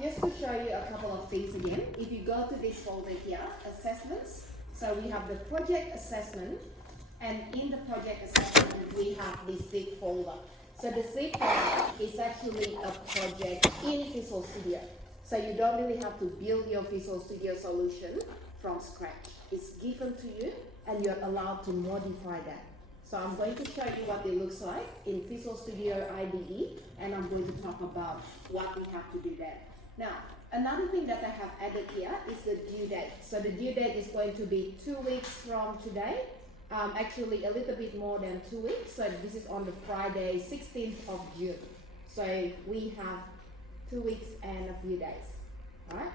Just to show you a couple of things again, if you go to this folder here, assessments, so we have the project assessment, and in the project assessment, we have this zip folder. So the zip folder is actually a project in Visual Studio. So you don't really have to build your Visual Studio solution from scratch. It's given to you, and you're allowed to modify that. So I'm going to show you what it looks like in Visual Studio IDE, and I'm going to talk about what we have to do there. Now, another thing that I have added here is the due date. So the due date is going to be 2 weeks from today, actually a little bit more than 2 weeks. So this is on the Friday, 16th of June. So we have 2 weeks and a few days, all right?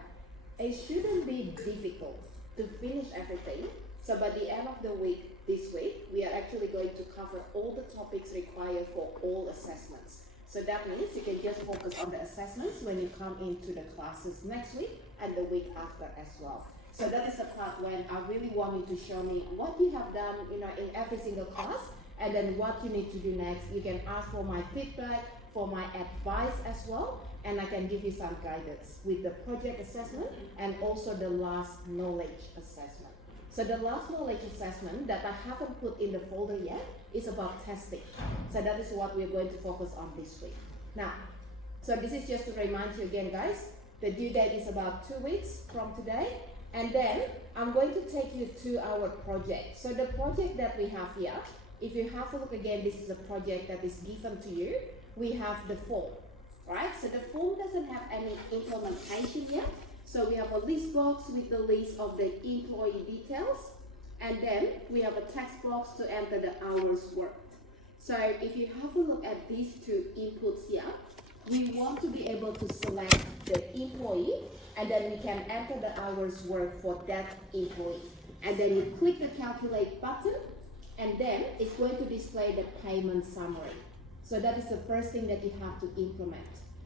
It shouldn't be difficult to finish everything. So by the end of the week, this week, we are actually going to cover all the topics required for all assessments. So that means you can just focus on the assessments when you come into the classes next week and the week after as well. So that is the part when I really want you to show me what you have done, in every single class, and then what you need to do next. You can ask for my feedback, for my advice as well, and I can give you some guidance with the project assessment and also the last knowledge assessment. So the last knowledge assessment that I haven't put in the folder yet is about testing. So that is what we're going to focus on this week. Now, so this is just to remind you again, guys, the due date is about 2 weeks from today. And then I'm going to take you to our project. So the project that we have here, if you have a look again, this is a project that is given to you. We have the form, right? So the form doesn't have any implementation yet. So we have a list box with the list of the employee details, and then we have a text box to enter the hours worked. So if you have a look at these two inputs here, we want to be able to select the employee, and then we can enter the hours worked for that employee. And then you click the calculate button, and then it's going to display the payment summary. So that is the first thing that you have to implement.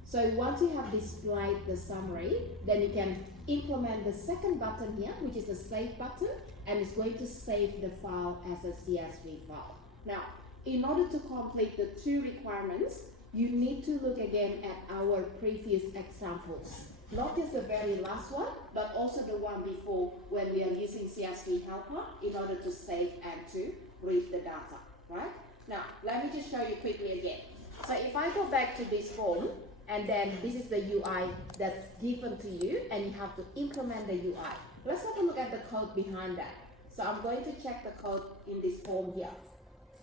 So once you have displayed the summary, then you can implement the second button here, which is the save button, and it's going to save the file as a CSV file. Now, in order to complete the two requirements, you need to look again at our previous examples. Not just the very last one, but also the one before when we are using CSV helper in order to save and to read the data, right? Now, let me just show you quickly again. So if I go back to this form, and then this is the UI that's given to you, and you have to implement the UI. Let's have a look at the code behind that. So I'm going to check the code in this form here.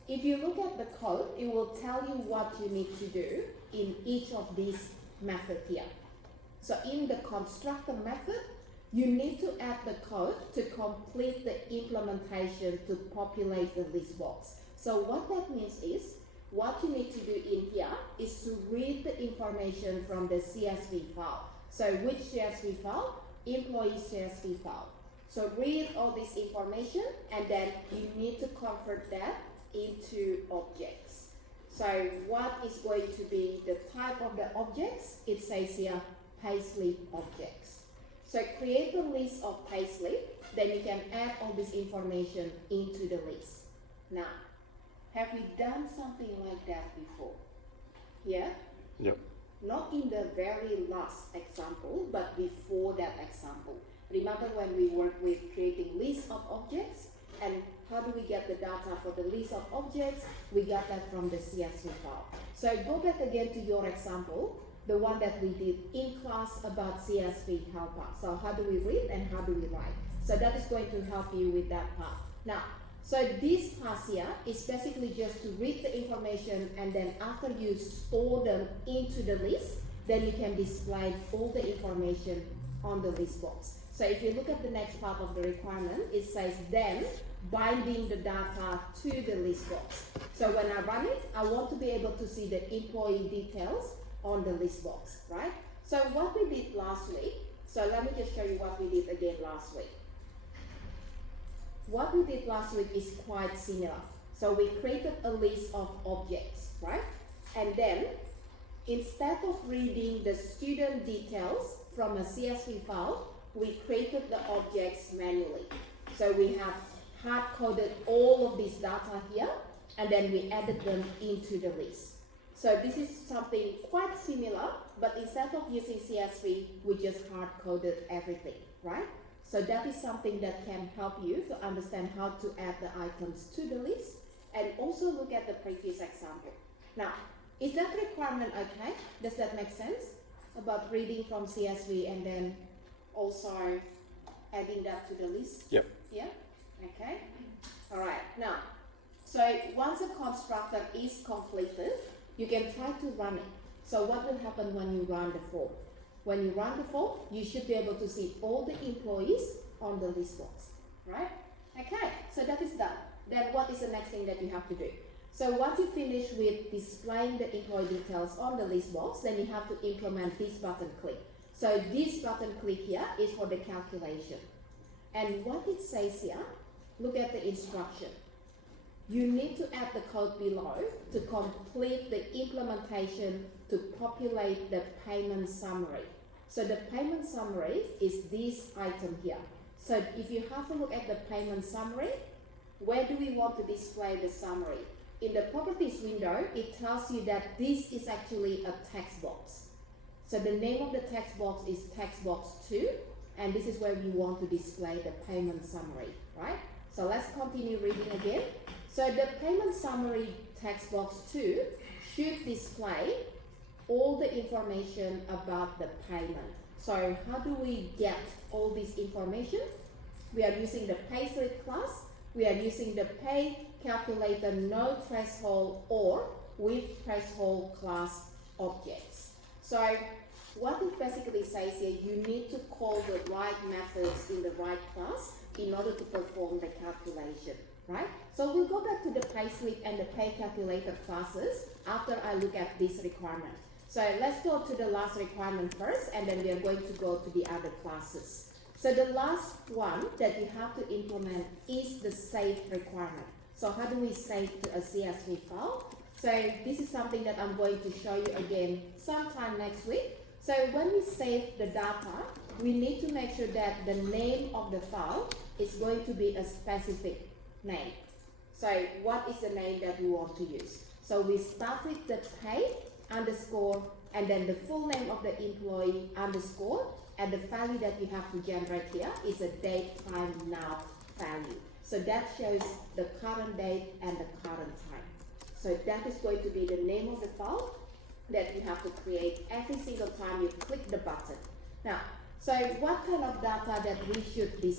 If you look at the code, it will tell you what you need to do in each of these methods here. So in the constructor method, you need to add the code to complete the implementation to populate the list box. So what that means is, what you need to do in here is to read the information from the CSV file. So which CSV file? Employee CSV file. So read all this information, and then you need to convert that into objects. So what is going to be the type of the objects? It says here, payslip objects. So create a list of payslip, then you can add all this information into the list. Now, have we done something like that before? Yeah? Yep. Not in the very last example, but before that example. Remember when we worked with creating lists of objects? And how do we get the data for the list of objects? We got that from the CSV file. So go back again to your example, the one that we did in class about CSV helper. So how do we read and how do we write? So that is going to help you with that part. Now, so this part here is basically just to read the information, and then after you store them into the list, then you can display all the information on the list box. So if you look at the next part of the requirement, it says then binding the data to the list box. So when I run it, I want to be able to see the employee details on the list box, right? So what we did last week, so let me just show you what we did again last week. What we did last week is quite similar. So we created a list of objects, right? And then instead of reading the student details from a CSV file, we created the objects manually. So we have hard-coded all of this data here, and then we added them into the list. So this is something quite similar, but instead of using CSV, we just hard-coded everything, right? So that is something that can help you to understand how to add the items to the list, and also look at the previous example. Now, is that requirement okay? Does that make sense? About reading from CSV and then also adding that to the list? Yep. Yeah? Okay. All right. Now, so once a constructor is completed, you can try to run it. So what will happen when you run the form? When you run the form, you should be able to see all the employees on the list box, right? Okay, so that is done. Then what is the next thing that you have to do? So once you finish with displaying the employee details on the list box, then you have to implement this button click. So this button click here is for the calculation. And what it says here, look at the instruction. You need to add the code below to complete the implementation to populate the payment summary. So the payment summary is this item here. So if you have a look at the payment summary, where do we want to display the summary? In the properties window, it tells you that this is actually a text box. So the name of the text box is text box 2, and this is where we want to display the payment summary, right? So let's continue reading again. So the payment summary text box 2 should display all the information about the payment. So how do we get all this information? We are using the payslip class. We are using the pay calculator no threshold or with threshold class objects. So what it basically says here, you need to call the right methods in the right class in order to perform the calculation, right? So we'll go back to the payslip and the pay calculator classes after I look at this requirement. So let's go to the last requirement first, and then we are going to go to the other classes. So the last one that you have to implement is the save requirement. So how do we save to a CSV file? So this is something that I'm going to show you again sometime next week. So when we save the data, we need to make sure that the name of the file is going to be a specific name. So what is the name that we want to use? So we start with the pay underscore and then the full name of the employee underscore, and the value that you have to generate here is a date time now value. So that shows the current date and the current time. So that is going to be the name of the file that you have to create every single time you click the button. Now, so what kind of data that we should we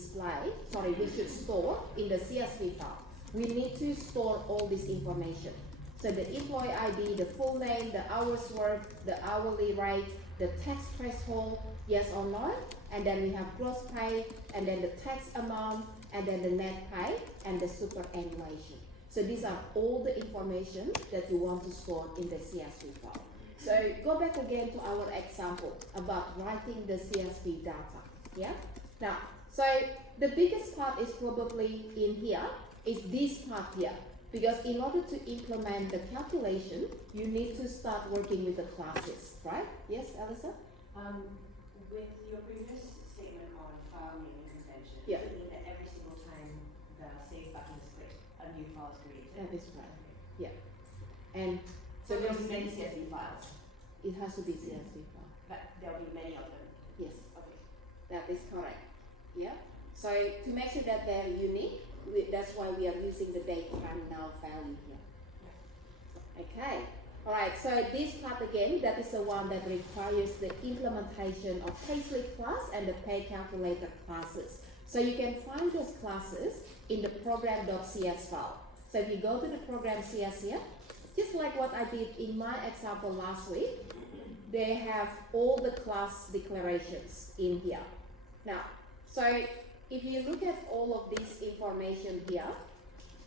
should store in the CSV file? We need to store all this information. So the employee ID, the full name, the hours worked, the hourly rate, the tax threshold, yes or no, and then we have gross pay, and then the tax amount, and then the net pay, and the superannuation. So these are all the information that you want to store in the CSV file. So go back again to our example about writing the CSV data, yeah? Now, so the biggest part is probably in here, is this part here. Because in order to implement the calculation, you need to start working with the classes, right? Yes, Alyssa? With your previous statement on file name and convention, Yeah. does it mean that every single time the save button is clicked, a new file is created? That is right, yeah. And So there'll be many CSV files, it has to be CSV file. but there'll be many of them. Yes, Okay. that is correct, yeah. So to make sure that they're unique, that's why we are using the date time now value here. Okay, all right, so this part again, that is the one that requires the implementation of payslip class and the pay calculator classes. So you can find those classes in the program.cs file. So if you go to the program.cs here, just like what I did in my example last week, they have all the class declarations in here. Now, so if you look at all of this information here,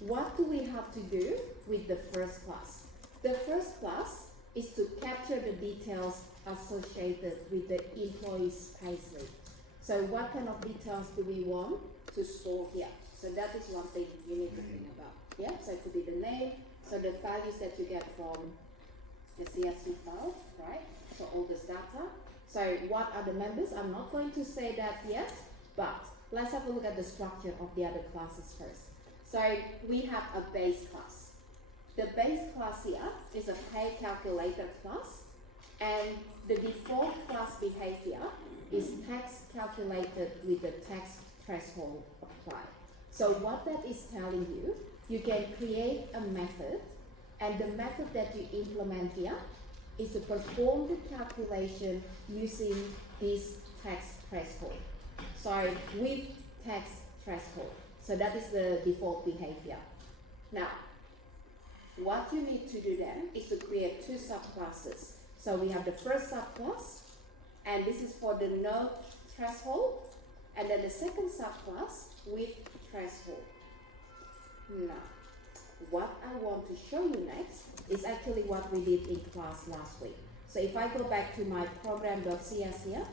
what do we have to do with the first class? The first class is to capture the details associated with the employee's payslip. So what kind of details do we want to store here? So that is one thing you need to think about. Yeah, so it could be the name, so the values that you get from the CSV file, right? So all this data. So what are the members? I'm not going to say that yet, but let's have a look at the structure of the other classes first. So we have a base class. the base class here is a pay calculator class, and the default class behavior is tax calculated with the tax threshold applied. So what that is telling you, you can create a method, and the method that you implement here is to perform the calculation using this tax threshold. So with tax threshold. So that is the default behavior. Now, what you need to do then is to create two subclasses. So we have the first subclass, and this is for the no threshold, and then the second subclass with threshold. Now, what I want to show you next is actually what we did in class last week. So if I go back to my program.cs here,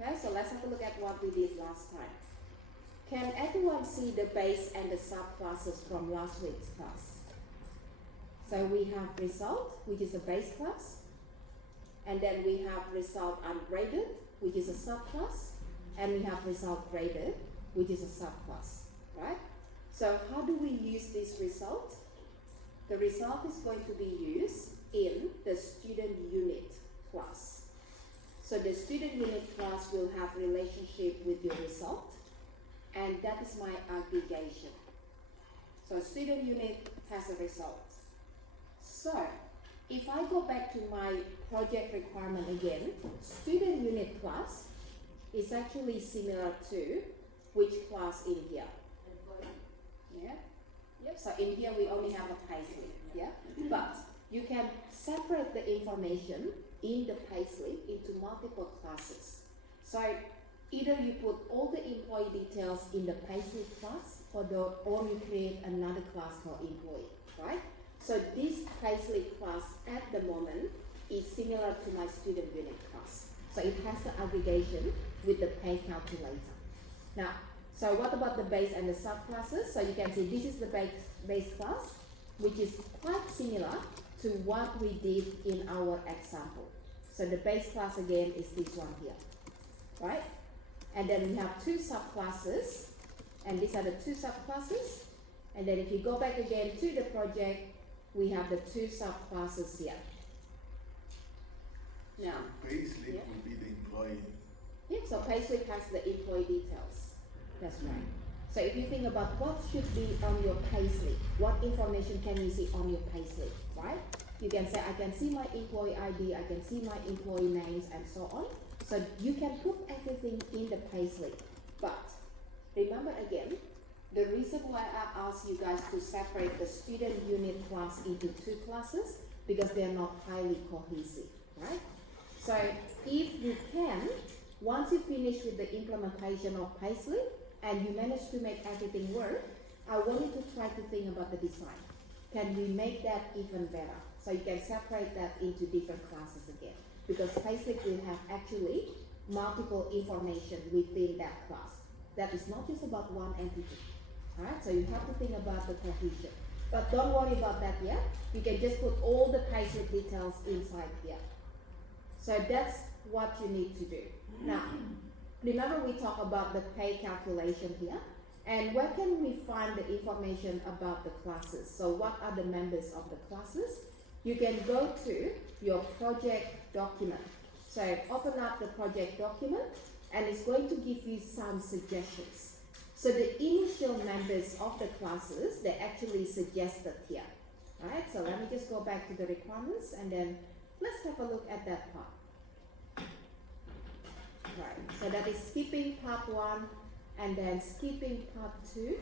okay, so let's have a look at what we did last time. Can everyone see the base and the subclasses from last week's class? So we have result, which is a base class, and then we have result ungraded, which is a subclass, and we have result graded, which is a subclass, right? So how do we use this result? The result is going to be used in the student unit class. So the student unit class will have relationship with your result, and that is my aggregation. So student unit has a result. So if I go back to my project requirement again, student unit class is actually similar to which class in here? Yeah. Yep. So in here we only have a payslip. Yeah. But you can separate the information in the payslip into multiple classes. So either you put all the employee details in the payslip class, or you create another class for employee, right? So this payslip class at the moment is similar to my student unit class. So it has the aggregation with the pay calculator. Now, so what about the base and the subclasses? So you can see this is the base class, which is quite similar to what we did in our example. So the base class again is this one here, right? And then we have two subclasses, and these are the two subclasses. And then if you go back again to the project, we have the two subclasses here. Now, payslip yeah. will be the employee. Yeah, so payslip has the employee details. That's right. So if you think about what should be on your payslip, what information can you see on your payslip, right? You can say, I can see my employee ID, I can see my employee names, and so on. So you can put everything in the payslip. But remember again, the reason why I asked you guys to separate the student unit class into two classes, because they are not highly cohesive, right? So if you can, once you finish with the implementation of payslip and you manage to make everything work, I want you to try to think about the design. Can we make that even better? So you can separate that into different classes again, because payslip will have actually multiple information within that class. That is not just about one entity. Alright, so you have to think about the cohesion. But don't worry about that yet. You can just put all the payslip details inside here. So that's what you need to do. Now, remember we talked about the pay calculation here. And where can we find the information about the classes? So what are the members of the classes? You can go to your project document. So open up the project document, and it's going to give you some suggestions. So the initial members of the classes, they're actually suggested here. Alright, so let me just go back to the requirements, and then let's have a look at that part. Right, so that is skipping part 1 and then skipping part 2.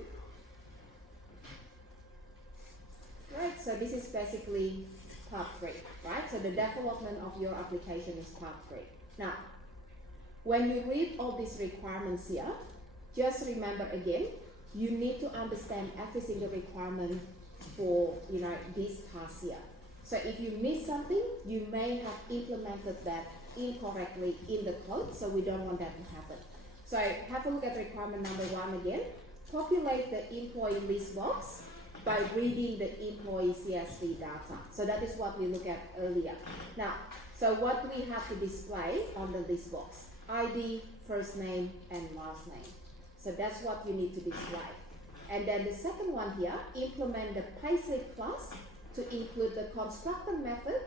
Right, so this is basically part 3, right? So the development of your application is part 3. Now, when you read all these requirements here, just remember again, you need to understand every single requirement for this task here. So if you miss something, you may have implemented that incorrectly in the code, so we don't want that to happen. So have a look at requirement number 1 again. Populate the employee list box by reading the employee CSV data. So that is what we looked at earlier. Now, so what we have to display on the list box? ID, first name, and last name. So that's what you need to display. And then the second one here, implement the payslip class to include the constructor method,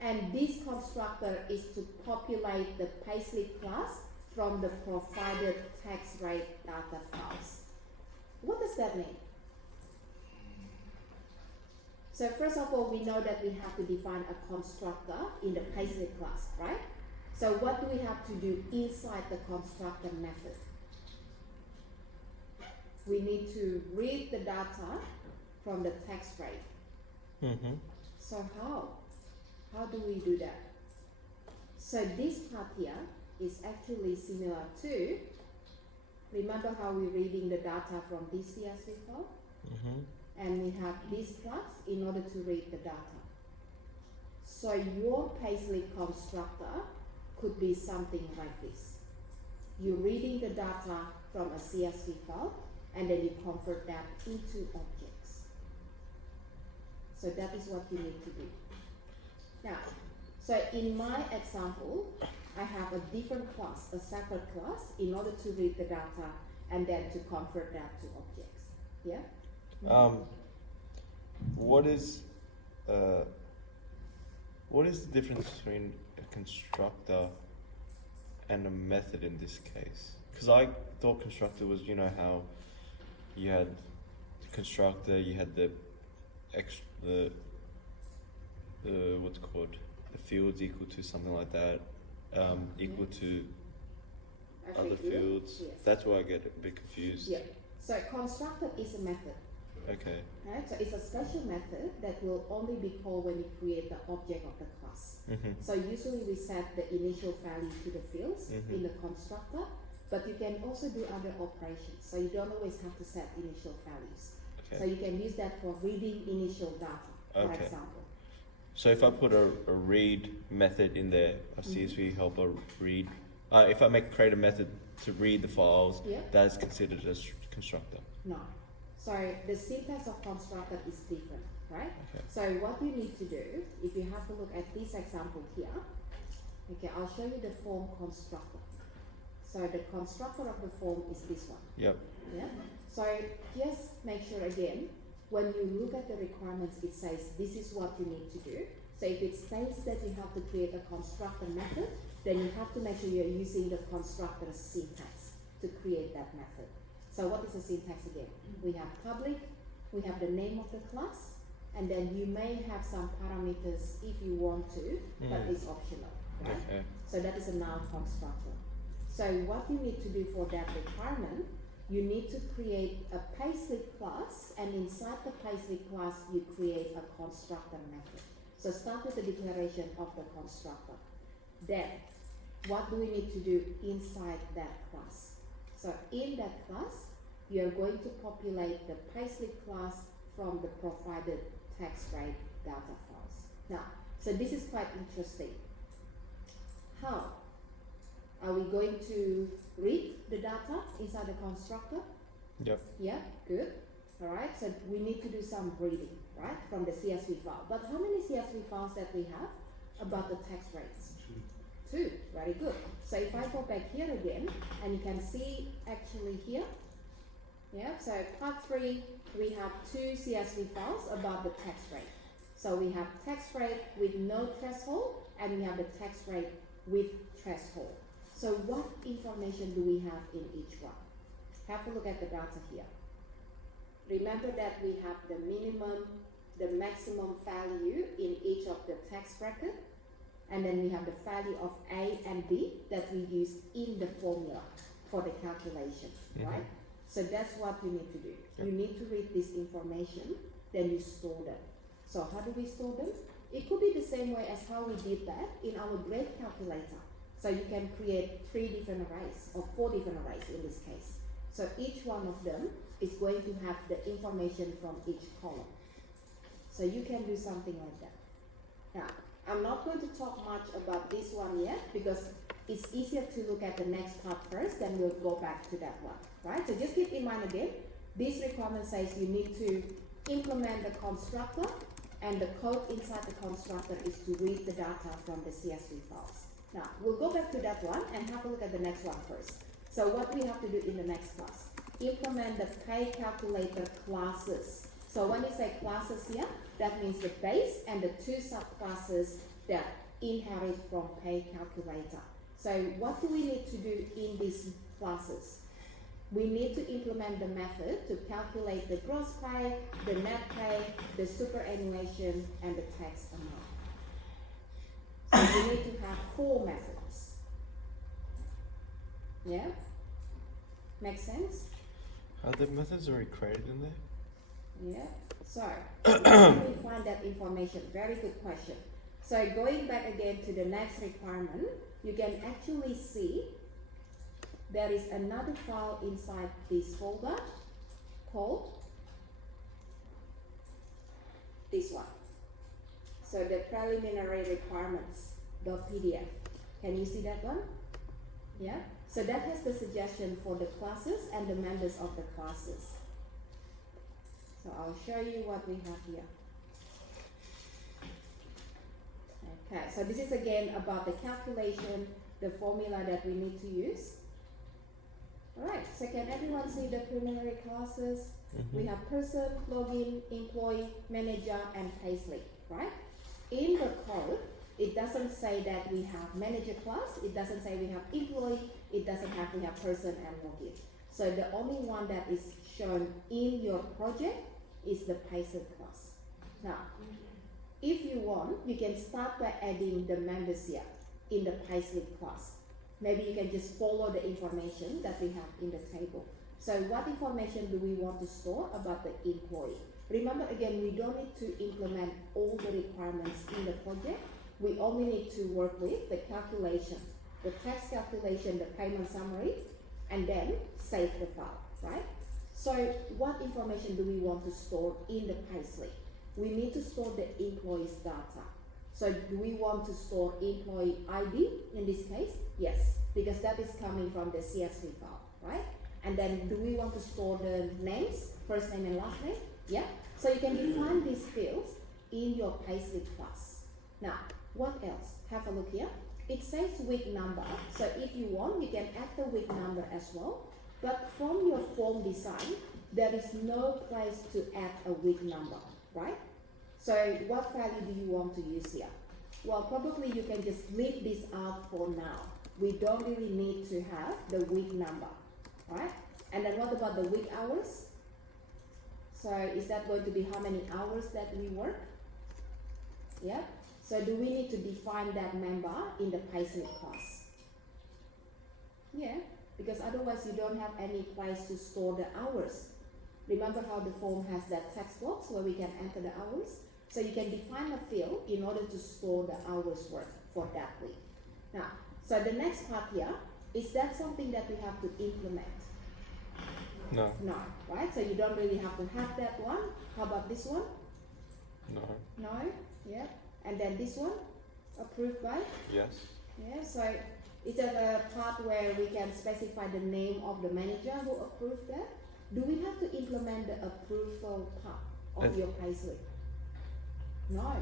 and this constructor is to populate the payslip class from the provided tax rate data files. What does that mean? So first of all, we know that we have to define a constructor in the payslip class, right? So what do we have to do inside the constructor method? We need to read the data from the tax rate. Mm-hmm. So how do we do that? So this part here is actually similar to, remember how we're reading the data from this CSV file? Mm-hmm. And we have this class in order to read the data. So your payslip constructor could be something like this. You're reading the data from a CSV file, and then you convert that into objects. So that is what you need to do. Now, so in my example, I have a different class, a separate class, in order to read the data and then to convert that to objects. Yeah? What is the difference between a constructor and a method in this case? Because I thought constructor was, you know, how you had the constructor, you had the what's it called, the fields equal to something like that, equal to other fields. Yes. That's why I get a bit confused. Yeah. So constructor is a method. Okay. Right? So it's a special method that will only be called when you create the object of the class. Mm-hmm. So usually we set the initial value to the fields Mhm. in the constructor, but you can also do other operations. So you don't always have to set initial values. Okay. So you can use that for reading initial data, for Okay. example. So if I put a read method in there, a CSV helper read, if I create a method to read the files, Yeah. that's considered as constructor. No. So the syntax of constructor is different, right? Okay. So what you need to do, if you have to look at this example here, okay, I'll show you the form constructor. So the constructor of the form is this one. Yep. Yeah. So just make sure again, when you look at the requirements, it says this is what you need to do. So if it states that you have to create a constructor method, then you have to make sure you're using the constructor syntax to create that method. So what is the syntax again? We have public, we have the name of the class, and then you may have some parameters if you want to, but it's optional, right? Okay. So that is a noun constructor. So what you need to do for that requirement, you need to create a payslip class, and inside the payslip class, you create a constructor method. So start with the declaration of the constructor. Then, what do we need to do inside that class? So in that class, you are going to populate the payslip class from the provided tax rate data files. Now, so this is quite interesting. How? Are we going to read the data inside the constructor? Yep. Yeah, good. Alright, so we need to do some reading, right, from the CSV file. But how many CSV files that we have about the tax rates? Two. Very good. So if I go back here again, and you can see actually here, yeah, so part 3, we have 2 CSV files about the tax rate. So we have tax rate with no threshold, and we have the tax rate with threshold. So what information do we have in each one? Have a look at the data here. Remember that we have the minimum, the maximum value in each of the tax bracket, and then we have the value of A and B that we use in the formula for the calculation, right? So that's what you need to do. Yep. You need to read this information, then you store them. So how do we store them? It could be the same way as how we did that in our grade calculator. So you can create 3 different arrays, or 4 different arrays in this case. So each one of them is going to have the information from each column. So you can do something like that. Now, I'm not going to talk much about this one yet because it's easier to look at the next part first, then we'll go back to that one, right? So just keep in mind again, this requirement says you need to implement the constructor, and the code inside the constructor is to read the data from the CSV files. Now, we'll go back to that one and have a look at the next one first. So what we have to do in the next class? implement the pay calculator classes. So when you say classes here, that means the base and the two subclasses that inherit from pay calculator. So what do we need to do in these classes? We need to implement the method to calculate the gross pay, the net pay, the superannuation, and the tax amount. So we need to have 4 methods. Yeah? Make sense? Are the methods already created in there? Yeah. So, where do we find that information? Very good question. So going back again to the next requirement, you can actually see there is another file inside this folder called this one. So the preliminary requirements.pdf. Can you see that one? Yeah? So that has the suggestion for the classes and the members of the classes. So I'll show you what we have here. Okay, so this is again about the calculation, the formula that we need to use. Alright, so can everyone see the preliminary classes? We have person, login, employee, manager, and payslip, right? In the code, it doesn't say that we have manager class, it doesn't say we have employee, it doesn't have we have person and login. So the only one that is shown in your project is the payslip class. Now, if you want, you can start by adding the members here in the payslip class. Maybe you can just follow the information that we have in the table. So what information do we want to store about the employee? Remember again, we don't need to implement all the requirements in the project. We only need to work with the calculation, the tax calculation, the payment summary, and then save the file, right? So what information do we want to store in the payslip? We need to store the employee's data. So do we want to store employee ID in this case? Yes, because that is coming from the CSV file, right? And then do we want to store the names, first name and last name? Yeah, so you can define these fields in your payslip class. Now, what else? Have a look here. It says week number, so if you want, you can add the week number as well. But from your form design, there is no place to add a week number, right? So what value do you want to use here? Well, probably you can just leave this out for now. We don't really need to have the week number, right? And then what about the week hours? So is that going to be how many hours that we work? Yeah. So do we need to define that member in the payslip class? Yeah, because otherwise you don't have any place to store the hours. Remember how the form has that text box where we can enter the hours? So you can define a field in order to store the hours worked for that week. Now, so the next part here, is that something that we have to implement? No. No, right? So you don't really have to have that one. How about this one? No. No, yeah. And then this one, approved by? Yes. Yeah, so it's a part where we can specify the name of the manager who approved that. Do we have to implement the approval part of your payslip? No.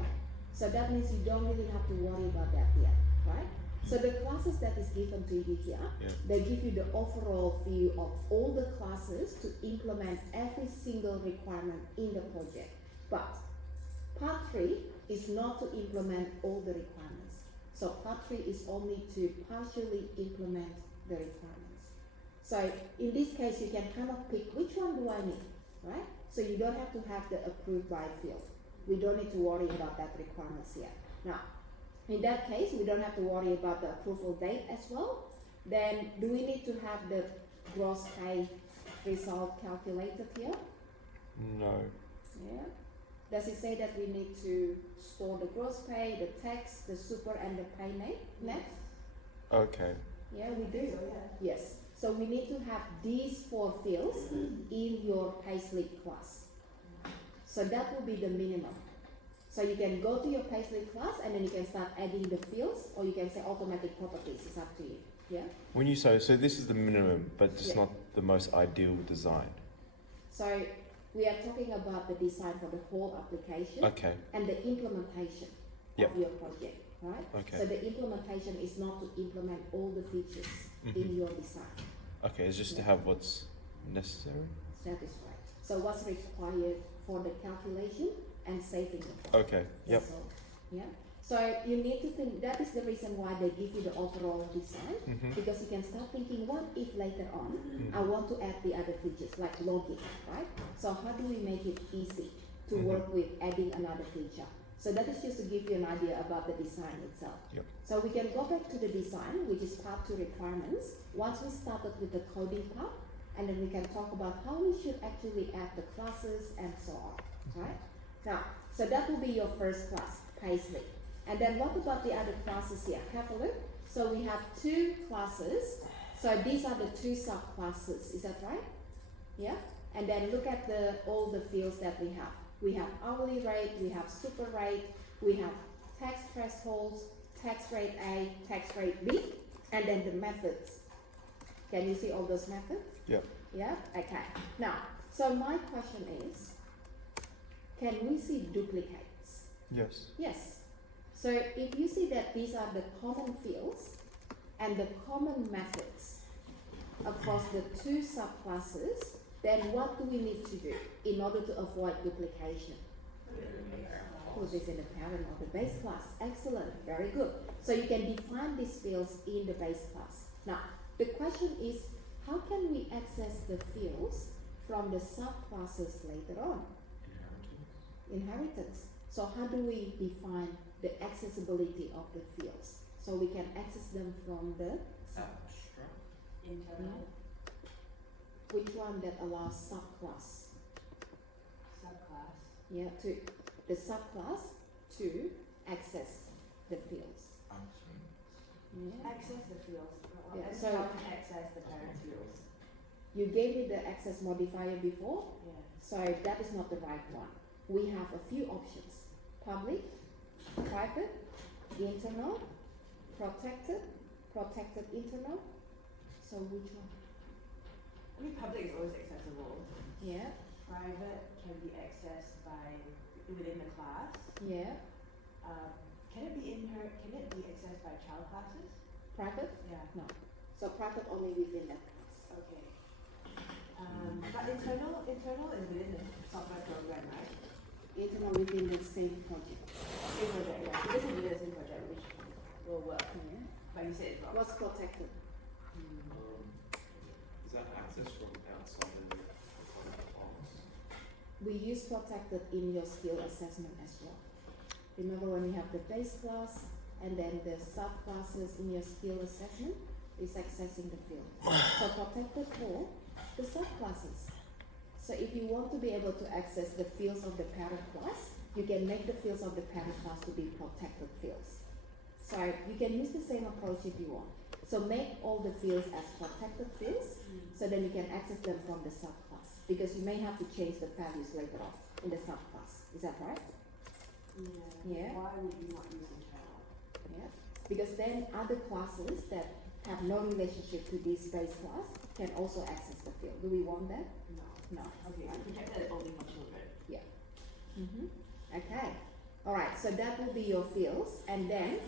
So that means you don't really have to worry about that yet, right? So the classes that is given to you here, they give you the overall view of all the classes to implement every single requirement in the project. But part 3 is not to implement all the requirements. So part 3 is only to partially implement the requirements. So in this case, you can kind of pick which one do I need, right? So you don't have to have the approved by field. We don't need to worry about that requirements yet. Now, in that case, we don't have to worry about the approval date as well. Then do we need to have the gross pay result calculated here? No. Yeah. Does it say that we need to store the gross pay, the tax, the super, and the pay net? Okay. Yeah, we do. Yes. So we need to have these 4 fields in your payslip class. So that will be the minimum. So you can go to your payslip class and then you can start adding the fields, or you can say automatic properties. It's up to you. Yeah. When you say, so this is the minimum, but it's Yeah. not the most ideal design. So we are talking about the design for the whole application Okay. and the implementation Yep. of your project, right? Okay. So the implementation is not to implement all the features in your design. Okay, it's just to Yeah. have what's necessary? That is right. So what's required for the calculation and saving the time. Okay. Yep. That's all. Yeah. So you need to think, that is the reason why they give you the overall design, Mm-hmm. because you can start thinking, what if later on I want to add the other features like logic, right? So how do we make it easy to Mhm. work with adding another feature? So that is just to give you an idea about the design itself. Yep. So we can go back to the design, which is part 2 requirements. Once we started with the coding part, and then we can talk about how we should actually add the classes and so on, right? Now, so that will be your first class, Paisley. And then what about the other classes here? Have a look. So we have 2 classes. So these are the 2 subclasses, is that right? Yeah? And then look at all the fields that we have. We have hourly rate, we have super rate, we have tax thresholds, tax rate A, tax rate B, and then the methods. Can you see all those methods? Yep. Yeah? Okay. Now, so my question is, can we see duplicates? Yes. Yes. So if you see that these are the common fields and the common methods across the 2 subclasses, then what do we need to do in order to avoid duplication? Put this in the parent or the base class. Excellent, very good. So you can define these fields in the base class. Now, the question is, how can we access the fields from the subclasses later on? Inheritance. So how do we define the accessibility of the fields? So we can access them from the Internal which one that allows subclass? subclass. Yeah, to the subclass to access the fields. Yeah. Access the fields. Yeah, And so- how to access the parent fields. You gave me the access modifier before, Yeah. so that is not the right one. We have a few options: public, private, internal, protected, protected internal. So which one? I mean, public is always accessible. Yeah, Private can be accessed by within the class. yeah. Can it be accessed by child classes? Private? Yeah. No. So private only within that class. Okay. But internal is within the software program, right? Internal within the same project. Same project, yeah. This is within the same project, which will work. Yeah. But you said it's not. What's protected? Is that access from outside of the class? We use protected in your skill assessment as well. Remember when you have the base class and then the subclasses in your skill assessment is accessing the field. So protected for the subclasses. So if you want to be able to access the fields of the parent class, you can make the fields of the parent class to be protected fields. So you can use the same approach if you want. So make all the fields as protected fields, so then you can access them from the subclass, because you may have to change the values later on in the subclass. Is that right? Yeah. Why would you not use internal? Yeah. Because then other classes that have no relationship to this base class can also access the field. Do we want that? No. No. Okay, so projected is only for children. Okay. All right. So that will be your fields, and then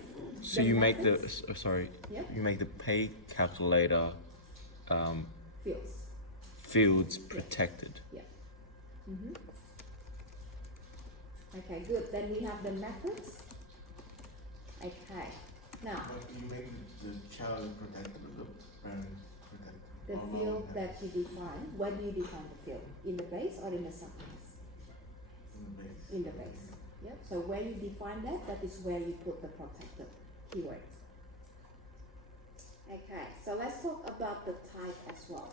So the you make the methods- sorry. Yep. You make the pay calculator fields. fields protected. Mm-hmm. Okay. Good. Then we have the methods. Okay. Now But you make the child protected, the parent protected. the Or field not that you define. When do you define the field? In the base or in the subclass? in the base. In the base. Yep. So where you define that, that is where you put the protected keyword. Okay, so let's talk about the type as well.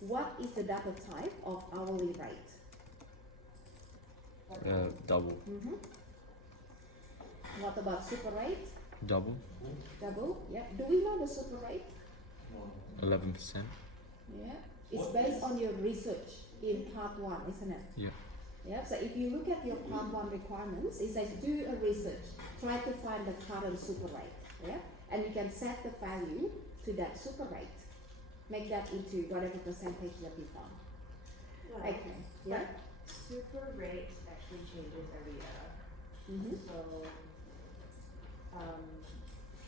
What is the data type of hourly rate? Double. Mm-hmm. What about super rate? Double. Double? Yeah. Do we know the super rate? 11%. Yeah. It's based on your research in part 1, isn't it? Yeah. Yeah, so if you look at your part 1 requirements, it says do a research, try to find the current super rate, yeah? And you can set the value to that super rate. Make that into whatever percentage that you found. No. Okay, yeah? Super rate actually changes every year. Mm-hmm. So,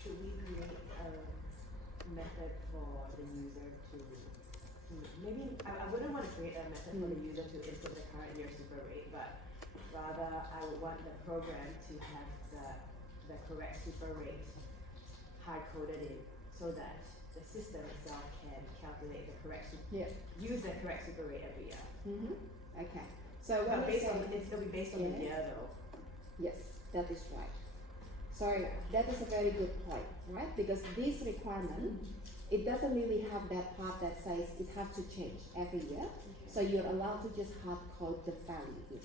should we create a method for the user to Maybe I wouldn't want to create a method for the user to input the current year super rate, but rather I would want the program to have the correct super rate hard coded in so that the system itself can calculate the correct Yeah. use the correct super rate every year. Okay. So when But we based say, on it'll be based on the Yeah. year though. yes, that is right. So that is a very good point, right? Because this requirement, it doesn't really have that part that says it has to change every year. So you're allowed to just hard code the value in.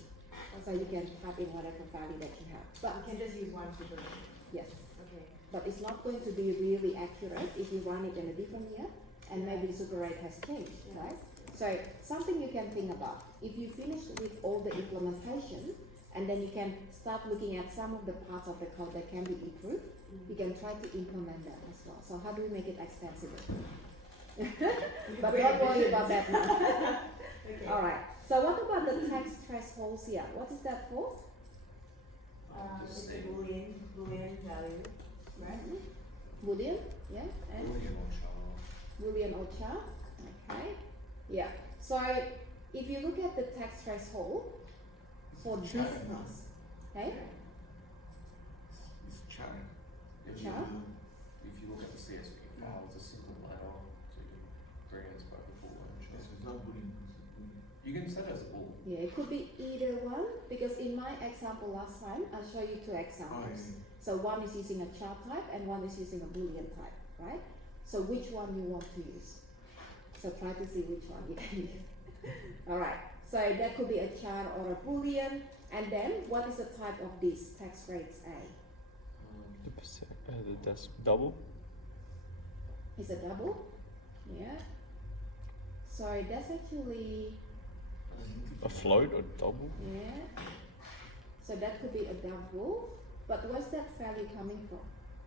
So you can type in whatever value that you have. But You can just use one super rate. yes, Okay. but it's not going to be really accurate if you run it in a different year and maybe the super rate has changed, Yeah. right? So something you can think about. If you finish with all the implementation and then you can start looking at some of the parts of the code that can be improved, you can try to implement that as well. So how do we make it extensible? But don't worry about that now. Okay. Alright, so what about the tax thresholds here? What is that for? It's a boolean value, right? Boolean, yeah, and Boolean or char. Boolean or char, okay, yeah. So if you look at the tax threshold for this Char. class, okay, It's char. If Char? if you look at the CSV file, it's a single ladder, so you can bring it as both a bool and Yes, char. it's not boolean. You can set it as a bool. yeah, it could be either one because in my example last time, I'll show you two Oh, examples. yeah. So one is using a char type and one is using a Boolean type, right? So which one you want to use? So try to see which one you can use. Alright, so that could be a char or a Boolean. And then what is the type of this tax rates A? The percent, that's double. Is a double? Yeah. So that's actually, A float or double? yeah. So that could be a double. But where's that value coming from?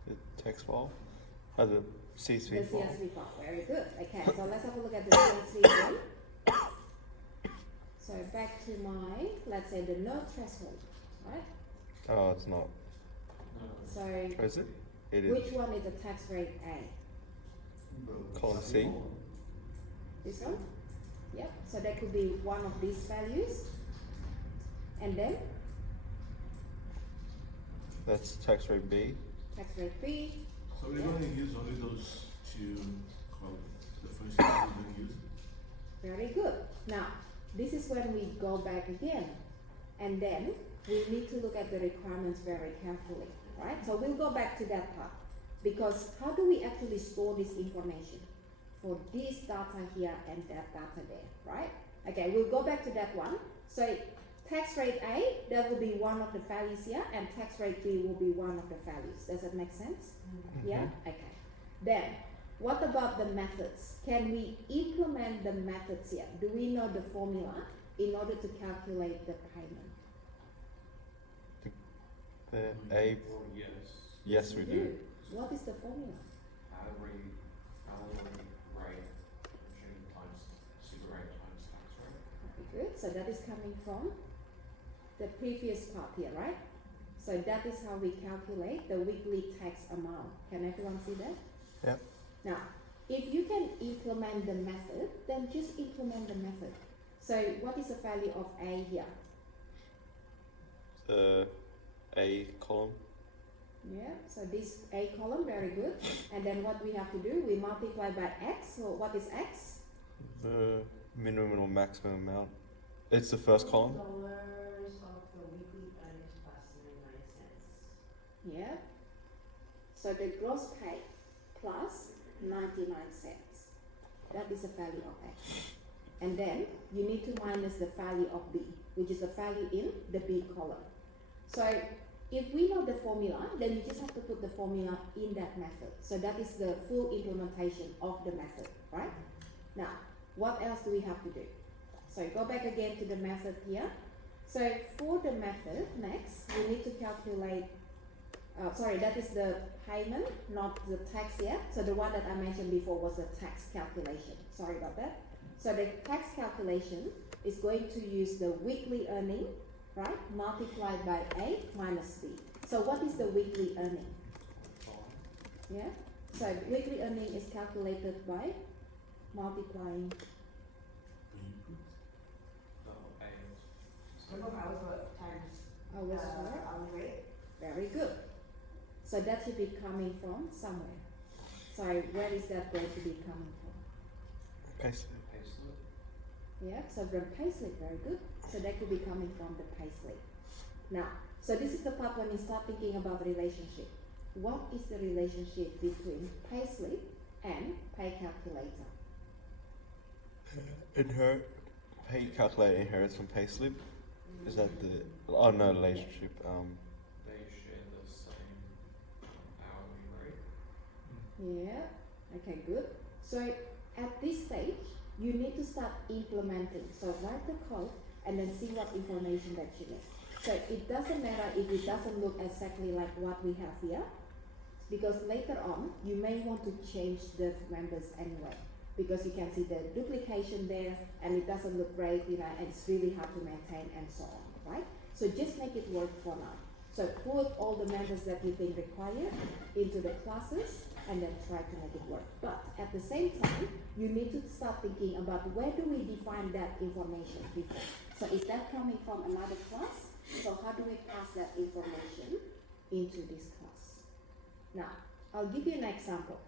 The text file? Oh, the CSV The file. CSV file. Very good. Okay, so let's have a look at the CSV one. So back to my, let's say the no threshold, right? Oh, it's not. So Oh, is it? It is. which one is the tax rate A? Column C. This one? Yep. So that could be one of these values. And then That's tax rate B. tax rate B. So we're going to use only those two columns. The first one we're going to use. Very good. Now, this is when we go back again. And then we need to look at the requirements very carefully, right? So we'll go back to that part. Because how do we actually store this information? For this data here and that data there, right? Okay, we'll go back to that one. So tax rate A, that will be one of the values here, and tax rate B will be one of the values. Does that make sense? Yeah? Okay. Then, what about the methods? Can we implement the methods here? Do we know the formula in order to calculate the payment? The A. Well, yes. Yes, we do. What is the formula? Hourly rate, machine times super rate times tax rate. Okay, good. So that is coming from the previous part here, right? So that is how we calculate the weekly tax amount. Can everyone see that? Yeah. Now, if you can implement the method, then just implement the method. So what is the value of A here? The A column. Yeah, so this A column, very good. And then what we have to do, we multiply by X. So what is X? The minimum or maximum amount. It's the first column. $1 of the weekly earnings plus 99 cents. Yeah. So the gross pay plus 99 cents. That is the value of X. And then you need to minus the value of B, which is the value in the B column. So if we know the formula, then you just have to put the formula in that method. So that is the full implementation of the method, right? Now, what else do we have to do? So go back again to the method here. So for the method, next, we need to calculate, that is the payment, not the tax here. So the one that I mentioned before was the tax calculation. Sorry about that. So the tax calculation is going to use the weekly earning, right, multiplied by A minus B. So what is the weekly earning? Yeah? So weekly earning is calculated by multiplying Number of hours worked times Hours work. hourly rate. Very good. So that should be coming from somewhere. Sorry, where is that going to be coming from? Payslip. Payslip. Yeah, so from payslip, very good. So that could be coming from the payslip. Now, so this is the part when you start thinking about relationship. What is the relationship between payslip and pay calculator? Pay calculator inherits from payslip. Is that the no relationship? They share the same hourly rate. Yeah, okay, good. So at this stage, you need to start implementing. So write the code and then see what information that you need. So it doesn't matter if it doesn't look exactly like what we have here, because later on, you may want to change the members anyway, because you can see the duplication there and it doesn't look great, you know, and it's really hard to maintain and so on, right? So just make it work for now. So put all the members that you think required into the classes and then try to make it work. But at the same time, you need to start thinking about where do we define that information before. So is that coming from another class? So how do we pass that information into this class? Now, I'll give you an example.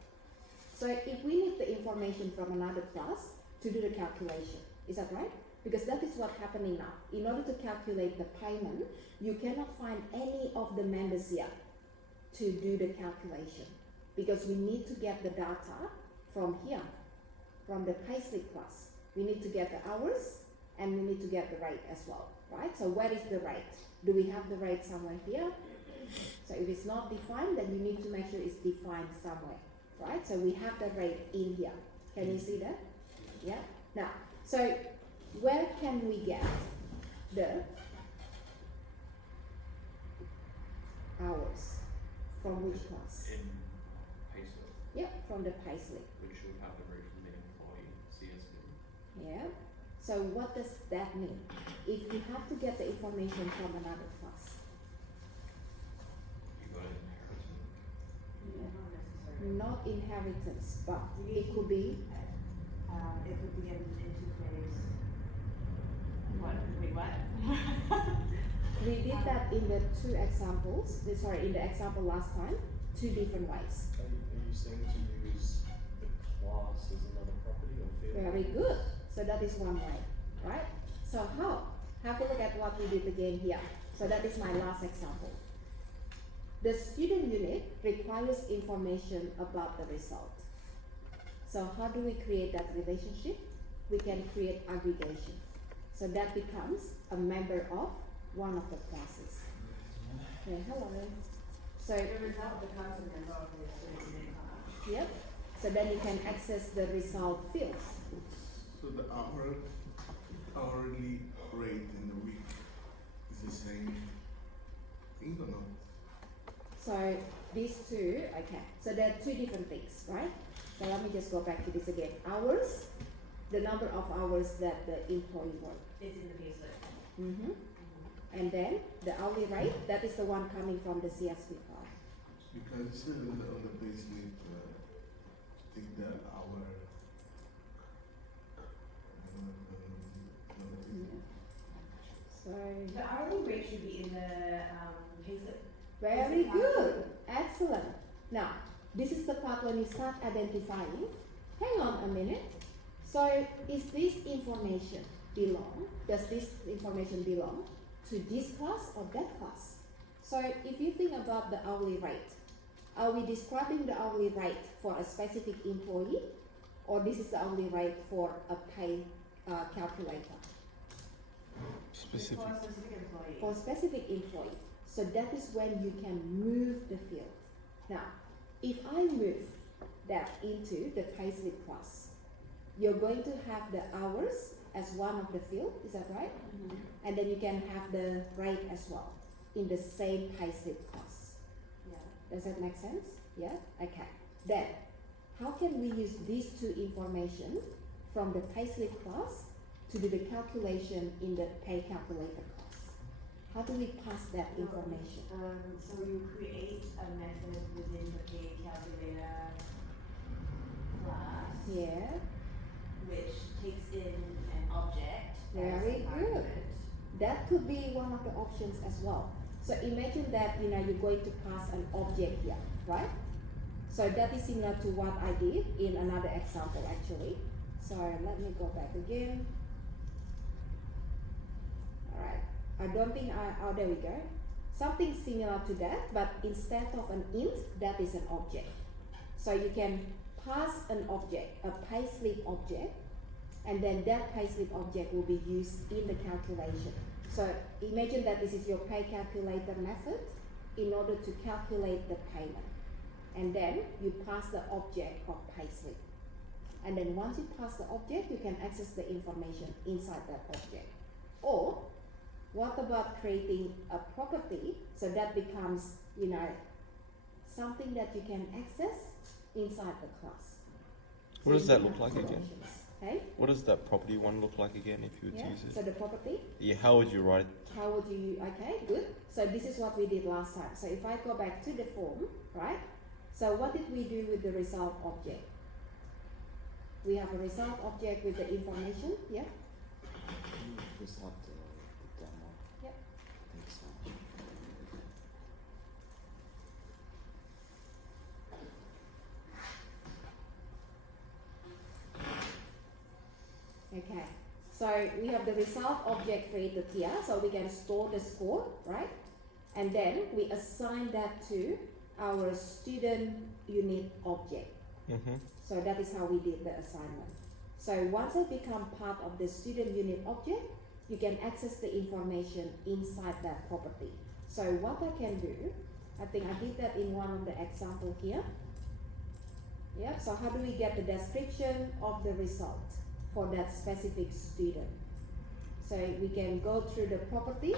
So if we need the information from another class to do the calculation, is that right? Because that is what's happening now. In order to calculate the payment, you cannot find any of the members here to do the calculation, because we need to get the data from here, from the payslip class. We need to get the hours and we need to get the rate as well, right? So where is the rate? Do we have the rate somewhere here? So if it's not defined, then you need to make sure it's defined somewhere, right? So we have the rate in here. Can you see that? Yeah? Now, so where can we get the hours? From which class? In payslip, Yeah, from the payslip. which would have the rate from the employee CSV. Yeah. So what does that mean? If you have to get the information from another class, You got an inheritance. Not necessarily. not inheritance, but You it could be It could be in two ways. What? Wait, what? we did that in the two examples. In the example last time, two different ways. Are you saying to use the class as another property or field? Very good. So that is one way, right? So how? Have a look at what we did again here. So that is my last example. The student unit requires information about the result. So how do we create that relationship? We can create aggregation. So that becomes a member of one of the classes. Okay, hello. So, The result becomes a member of the student unit class. yep. So then you can access the result fields. So the hourly rate in the week is the same thing or not? So these two, okay. So there are two different things, right? So let me just go back to this again. Hours, the number of hours that the employee worked. It's in the payslip. Mm-hmm. And then the hourly rate, that is the one coming from the CSV file. Because it says on the payslip, take the hour. So The hourly rate should be in the payslip. very good, excellent. Now this is the part when you start identifying. Hang on a minute. So is this information belong? Does this information belong to this class or that class? So if you think about the hourly rate, are we describing the hourly rate for a specific employee, or this is the hourly rate for a pay calculator? Specific. For a specific employee. For a specific employee. So that is when you can move the field. Now, if I move that into the payslip class, you're going to have the hours as one of the field, is that right? Mhm. And then you can have the rate as well in the same payslip class. Yeah. Does that make sense? Yeah? Okay. Then, how can we use these two information from the payslip class to do the calculation in the pay calculator class? How do we pass that information? So you create a method within the pay calculator class, Yeah. which takes in an Very as an good. argument. That could be one of the options as well. So imagine that you're going to pass an object here, right? So that is similar to what I did in another example actually. So let me go back again. Alright, I don't think oh there we go. Something similar to that, but instead of an int, that is an object. So you can pass an object, a payslip object, and then that payslip object will be used in the calculation. So imagine that this is your pay calculator method in order to calculate the payment. And then you pass the object of payslip. And then once you pass the object, you can access the information inside that object. Or what about creating a property so that becomes, something that you can access inside the class. What So does you that can look have like two again? options. Hey? What does that property one look like again if you would Yeah. use it? So the property, Yeah, how would you write? how would you, okay, good. So this is what we did last time. So if I go back to the form, right? So what did we do with the result object? We have a result object with the information, yeah? Just have to the demo. Yep. I think so. Okay, so we have the result object created here, so we can store the score, right? And then we assign that to our student unit object. Mm-hmm. So that is how we did the assignment. So once it become part of the student unit object, you can access the information inside that property. So what I can do, I think I did that in one of the example here. Yeah, so how do we get the description of the result for that specific student? So we can go through the property,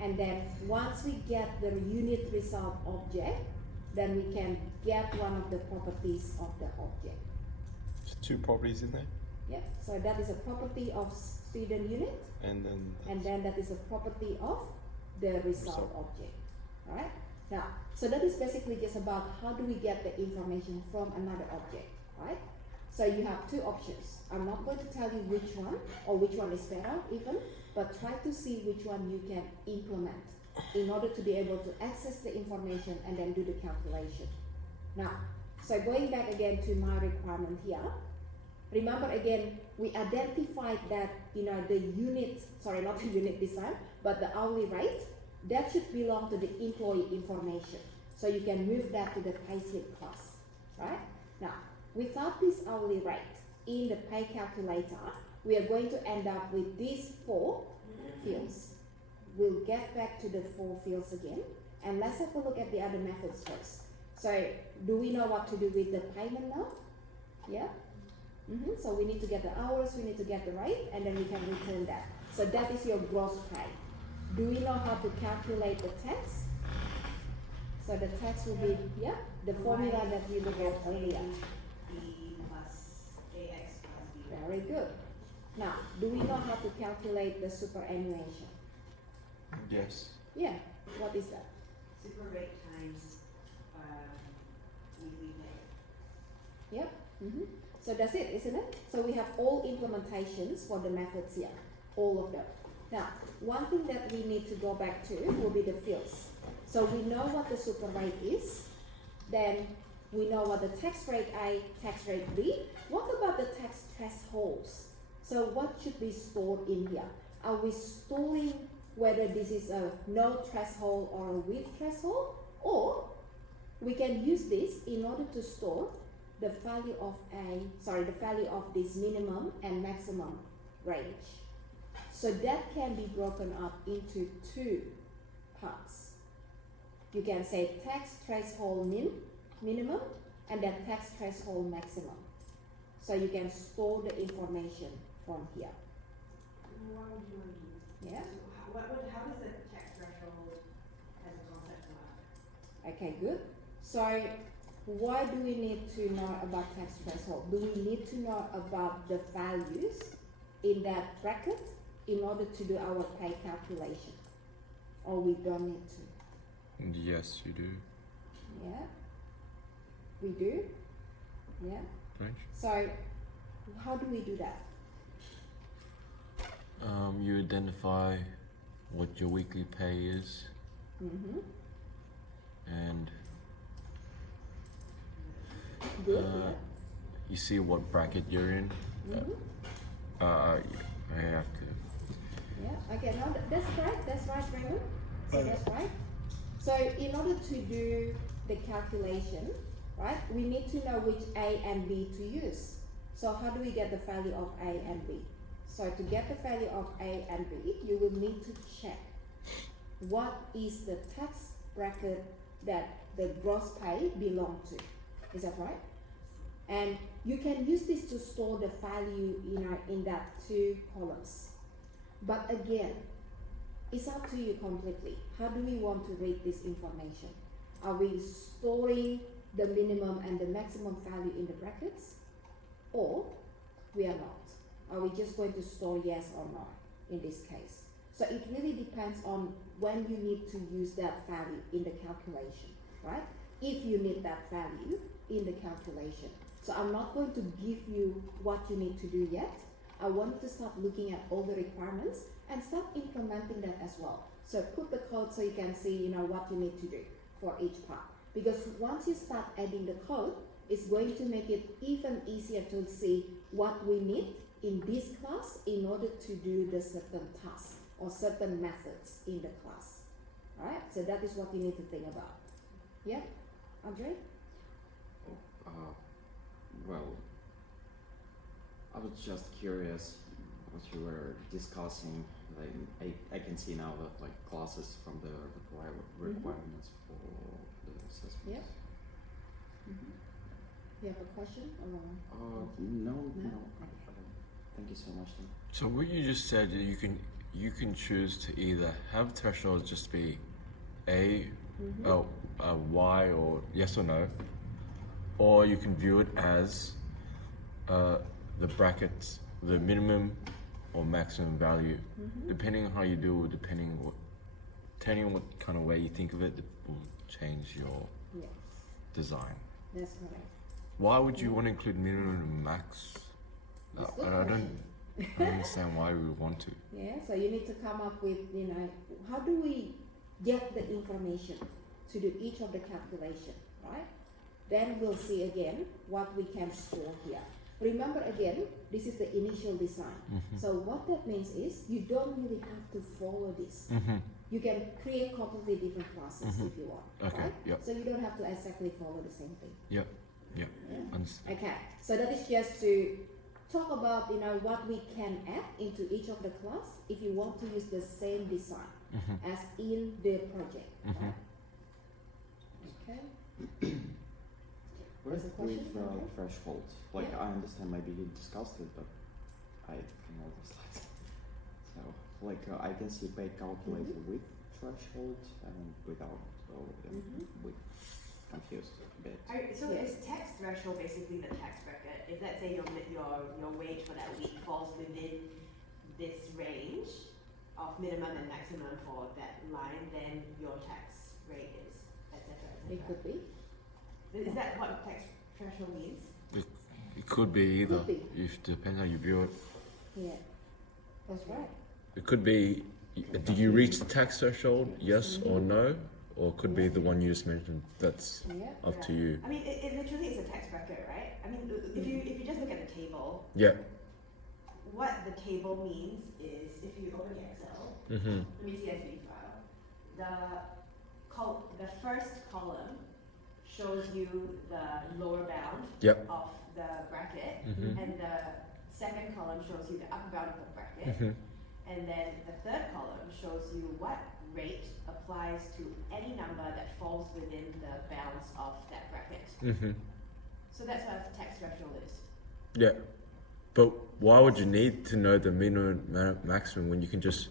and then once we get the unit result object, then we can get one of the properties of the object. There's two properties in there, Yep, so that is a property of student unit, and then and then that is a property of the result Result. object. Alright? Now, so that is basically just about how do we get the information from another object, right? So you have two options. I'm not going to tell you which one or which one is better even, but try to see which one you can implement in order to be able to access the information and then do the calculation. Now, so going back again to my requirement here, remember again, we identified that, the unit, sorry, not the unit this time, but the hourly rate, that should belong to the employee information. So you can move that to the payslip class, right? Now, without this hourly rate in the pay calculator, we are going to end up with these 4 fields. We'll get back to the 4 fields again, and let's have a look at the other methods first. So, do we know what to do with the payment now? Yeah? So we need to get the hours, we need to get the rate, and then we can return that. So that is your gross pay. Do we know how to calculate the tax? So the tax will be, the formula that you looked at earlier. B plus AX plus B. Very good. Now, do we know how to calculate the superannuation? yes. Yeah, what is that? Super rate times weekly pay. Yep. So that's it, isn't it? So we have all implementations for the methods here, all of them. Now, one thing that we need to go back to will be the fields. So we know what the super rate is, then we know what the tax rate A, tax rate B. What about the tax thresholds? So what should be stored in here? Are we storing whether this is a no threshold or a with threshold? Or we can use this in order to store the value of the value of this minimum and maximum range. So that can be broken up into 2 parts. You can say tax threshold minimum and then tax threshold maximum. So you can store the information from here. Why would you want to do Yeah? how does the tax threshold as a concept work? Okay, good. So why do we need to know about tax threshold? Do we need to know about the values in that bracket in order to do our pay calculation? Or we don't need to? Yes, you do. Yeah? We do? Yeah? Right. So how do we do that? You identify what your weekly pay is, Mm-hmm. and Good. you see what bracket you're in. Mm-hmm. I have to. Yeah, okay, no, that's right, Raymond. So that's right. So in order to do the calculation, right, we need to know which A and B to use. So how do we get the value of A and B? So to get the value of A and B, you will need to check what is the tax bracket that the gross pay belong to. Is that right? And you can use this to store the value in that two columns. But again, it's up to you completely. How do we want to read this information? Are we storing the minimum and the maximum value in the brackets? Or we are not? Are we just going to store yes or no in this case? So it really depends on when you need to use that value in the calculation, right? If you need that value in the calculation. So I'm not going to give you what you need to do yet. I want you to start looking at all the requirements and start implementing that as well. So put the code so you can see, what you need to do for each part. Because once you start adding the code, it's going to make it even easier to see what we need in this class in order to do the certain tasks or certain methods in the class. Alright, so that is what you need to think about. Yeah, Andre? Well, I was just curious what you were discussing. Like, I can see now that like classes from the requirements for the assessments. Yep. Mm-hmm. You have a question? Or? No. Thank you so much. Then. So what you just said, you can choose to either have thresholds just be A, Y, or yes or no, or you can view it as the brackets, the minimum or maximum value, depending on how you do it, depending on what kind of way you think of it, it will change your design. That's correct. Why would you want to include minimum and max? I don't understand why we would want to. Yeah, so you need to come up with, how do we get the information to do each of the calculation, right? Then we'll see again what we can store here. Remember again, this is the initial design. So what that means is you don't really have to follow this. You can create completely different classes if you want. Okay, right? yep. So you don't have to exactly follow the same thing. Yep. Yeah? Understand. Okay, so that is just to talk about what we can add into each of the class if you want to use the same design as in the project. Right? Okay. What is There's a it question, with okay? thresholds? Like Yeah. I understand maybe you discussed it, but I can all the slides. So like I can see pay calculator with threshold and without. So with confused a bit. So Yeah. is tax threshold basically the tax bracket? If let's say your wage for that week falls within this range of minimum and maximum for that line, then your tax rate is etc. It could be. Is that what tax threshold means? It could be either. Could be. If depends how you view it. Yeah, that's right. It could be. Did you reach the tax threshold? Yes or no? Or it could be the one you just mentioned. That's Yeah. up to you. I mean, it literally is a tax bracket, right? I mean, if you just look at the table, Yeah. what the table means is if you open the Excel, let me CSV file, the first column shows you the lower bound Yep. of the bracket, and the second column shows you the upper bound of the bracket, and then the third column shows you what rate applies to any number that falls within the bounds of that bracket. So that's what a tax threshold is. Yeah. But why would you need to know the minimum maximum when you can just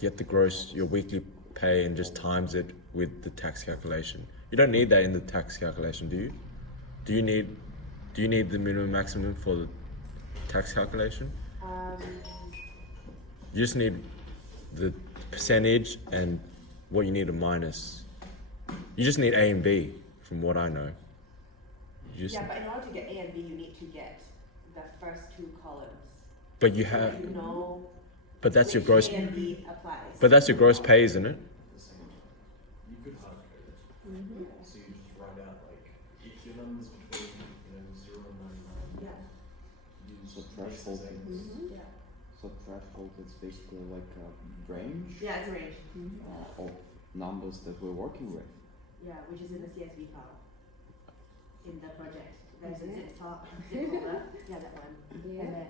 get the gross, your weekly pay, and just times it with the tax calculation? You don't need that in the tax calculation, do you? Do you need the minimum maximum for the tax calculation? You just need the percentage and what you need to minus. You just need A and B, from what I know. You just, Yeah, but in order to get A and B, you need to get the first two columns. but you So have, that you know But that's your which gross. A and B applies. But that's your gross pay, isn't it? At the same time. You could hard code it. Mm-hmm. So you just write out like if your numbers between 0 and 99, Yeah. use So this threshold as a- Mm-hmm. Yeah. So threshold is basically like a range Yeah, it's a range. of numbers that we're working with. Yeah, which is in the CSV file. In the project. There's a Mhm. zip file, zip folder. Yeah, that one. Yeah. And then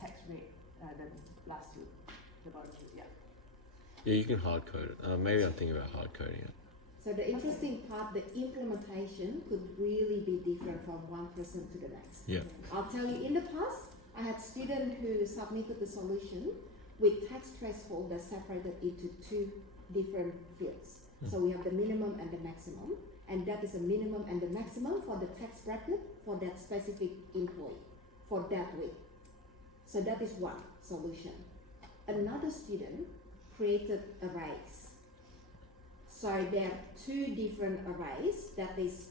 text rate, the last two, the bottom two. Yeah. Yeah, you can hard code it. Maybe I'm thinking about hard coding it. So the interesting part, the implementation could really be different from one person to the next. Yeah. I'll tell you, in the past, I had students who submitted the solution with text threshold that separated into two different fields. So we have the minimum and the maximum, and that is a minimum and the maximum for the text bracket for that specific employee for that week. So that is one solution. Another student created arrays. So there are two different arrays that is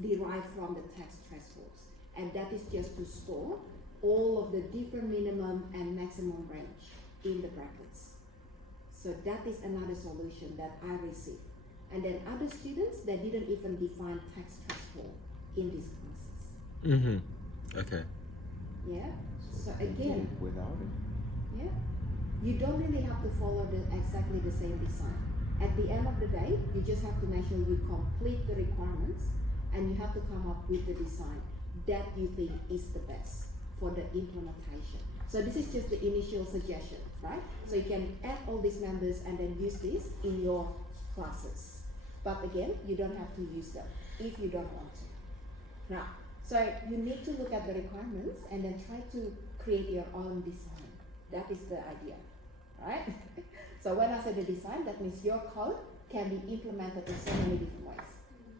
derived from the text thresholds, and that is just to store all of the different minimum and maximum range in the brackets. So that is another solution that I received. And then other students that didn't even define text threshold in these classes. Mm-hmm. Okay. Yeah. So again, Without it. yeah, you don't really have to follow exactly the same design. At the end of the day, you just have to make sure you complete the requirements, and you have to come up with the design that you think is the best for the implementation. So this is just the initial suggestion, right? So you can add all these members and then use this in your classes. But again, you don't have to use them if you don't want to. Now, so you need to look at the requirements and then try to create your own design. That is the idea, right? So when I say the design, that means your code can be implemented in so many different ways.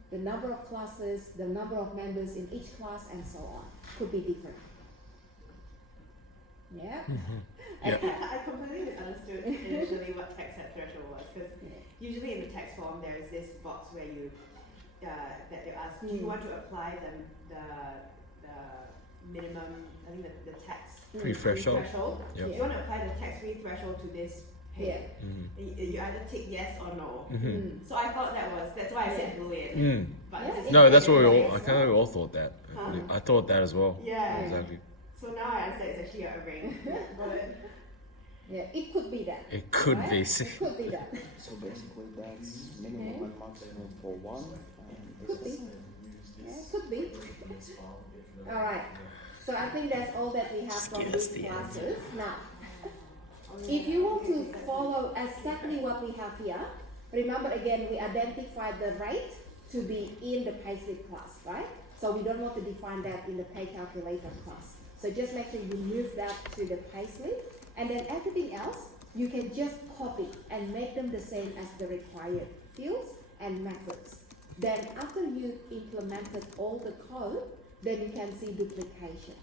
The number of classes, the number of members in each class, and so on could be different. Yeah? Yeah. I completely misunderstood initially what text head threshold was, because usually in the text form there is this box where you that they ask, do you want to apply the minimum, I think the text Pre-threshold. threshold? Yep. Do you want to apply the text free threshold to this page? Yeah. Mm-hmm. You either tick yes or no. Mm-hmm. So I thought that's why I said Boolean. Mm. But Yeah, it's just No, that's what we all. Boolean. I kind of all thought that. Huh? I thought that as well. Yeah. Exactly. So now I understand it's actually a ring. But Yeah, it could be that. It could right? be. It could be that. So basically that's minimum and maximum for one. And Could be. Use Yeah, this could be. version of this file if the- Alright. So I think that's all that we have from these classes. Now, if you want to follow exactly what we have here, remember again, we identified the rate to be in the payslip class, right? So we don't want to define that in the pay calculator class. So just make sure you move that to the payslip, and then everything else, you can just copy and make them the same as the required fields and methods. Then after you implemented all the code, then you can see duplication.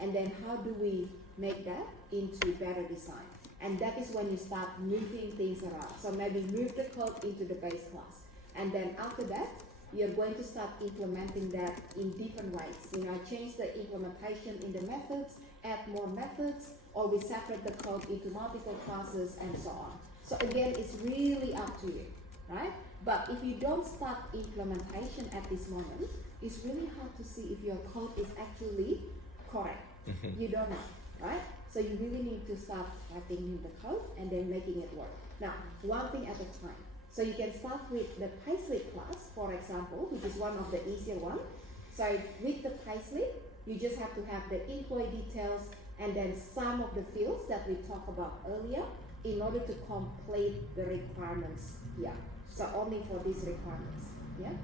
And then how do we make that into better design? And that is when you start moving things around. So maybe move the code into the base class. And then after that, you're going to start implementing that in different ways. You know, change the implementation in the methods, add more methods, or we separate the code into multiple classes and so on. So again, it's really up to you, right? But if you don't start implementation at this moment, it's really hard to see if your code is actually correct. You don't know, right? So you really need to start writing in the code and then making it work. Now, one thing at a time. So you can start with the payslip class, for example, which is one of the easier ones. So with the payslip, you just have to have the employee details and then some of the fields that we talked about earlier in order to complete the requirements here. So only for these requirements, yeah?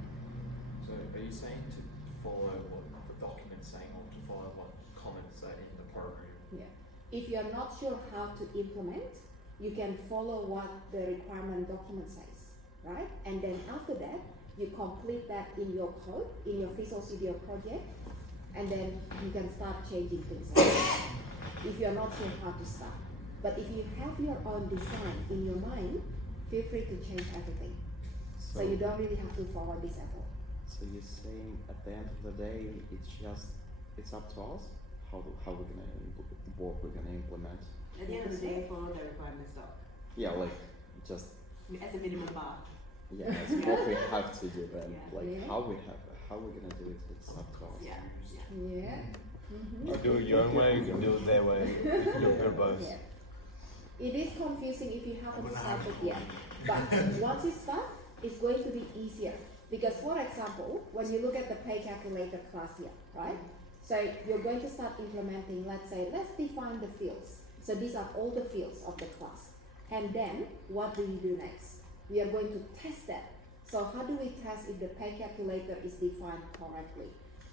So are you saying to follow what the document's saying or to follow what comments say in the program? Yeah. If you are not sure how to implement, you can follow what the requirement document says, right? And then after that, you complete that in your code, in your Visual Studio project, and then you can start changing things around if you are not sure how to start. But if you have your own design in your mind, feel free to change everything. So you don't really have to follow this at all. So you're saying at the end of the day, it's up to us how we're gonna what we're gonna implement. At the end of the day, follow the requirements doc. Yeah, like just As a minimum bar. yeah, that's what we have to do, and Yeah. like Yeah. how we're gonna do it. It's up to us. Yeah. Yeah. Mm-hmm. You do it your own way, you can do it their way, you can do it both. Yeah. It is confusing if you haven't started yet, but once you start, it's going to be easier. Because for example, when you look at the pay calculator class here, right? So you're going to start implementing, let's define the fields. So these are all the fields of the class. And then what do we do next? We are going to test that. So how do we test if the pay calculator is defined correctly?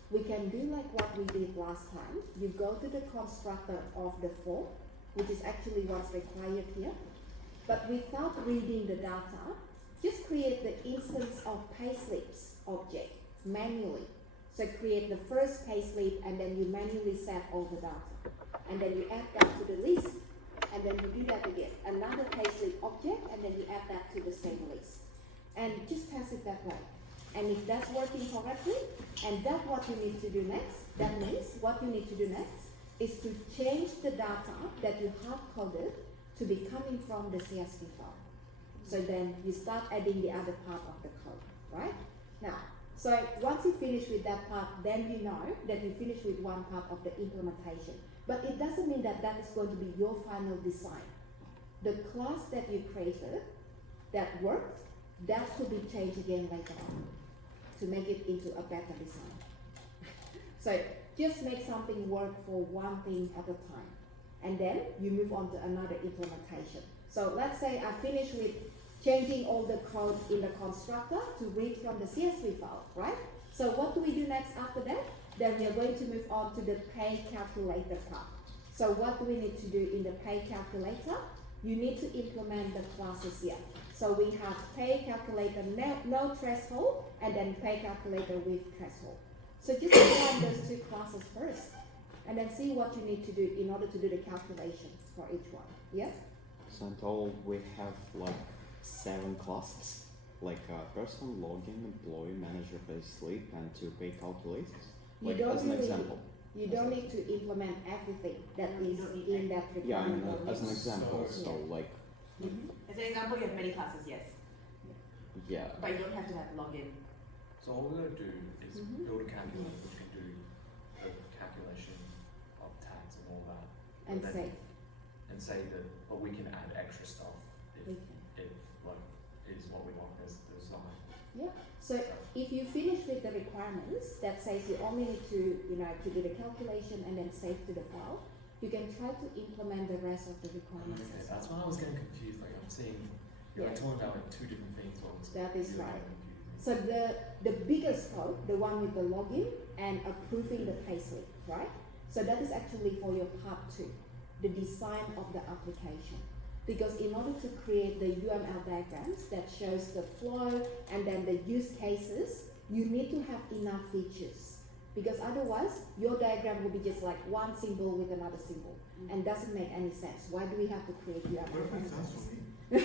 We can do like what we did last time. You go to the constructor of the form, which is actually what's required here. But without reading the data, just create the instance of payslips object manually. So create the first payslip and then you manually set all the data. And then you add that to the list. And then you do that again. Another payslip object and then you add that to the same list. And just test it that way. And if that's working correctly, and that's what you need to do next, that means what you need to do next is to change the data that you have coded to be coming from the CSV file. So then you start adding the other part of the code, right? Now, so once you finish with that part, then you know that you finish with one part of the implementation. But it doesn't mean that that is going to be your final design. The class that you created that worked, that could be changed again later on to make it into a better design. So just make something work for one thing at a time. And then you move on to another implementation. So let's say I finish with changing all the code in the constructor to read from the CSV file, right? So what do we do next after that? Then we are going to move on to the pay calculator part. So what do we need to do in the pay calculator? You need to implement the classes here. So we have pay calculator no threshold and then pay calculator with threshold. So just define those two classes first and then see what you need to do in order to do the calculation for each one. Yeah? So in total, we have like 7 classes, like person, login, employee, manager, payslip, and 2 pay calculators. Like as an example. You don't need to implement everything that is in that Yeah, I mean, requirement. as an example. So Yeah. like As an example, you have many classes, yes. yeah. But you don't have to have login. So all we're gonna do is Mhm. build a calculator which can do the calculation of tax and all that. And then- save. And say that, but we can add extra stuff if, Okay. if like, is what we want as the design. Yeah. So if you finish with the requirements that says you only need to, to do the calculation and then save to the file, you can try to implement the rest of the requirements Okay, as that's well. why I was getting confused. Like I'm seeing, you're like Yeah. talking about like 2 different things. While it's That is really right. confusing. So the biggest code, the one with the login and approving the payslip, right? So that is actually for your part 2, the design of the application. Because in order to create the UML diagrams that shows the flow and then the use cases, you need to have enough features. Because otherwise, your diagram will be just like one symbol with another symbol. And doesn't make any sense. Why do we have to create UML Perfect sense diagrams? for me.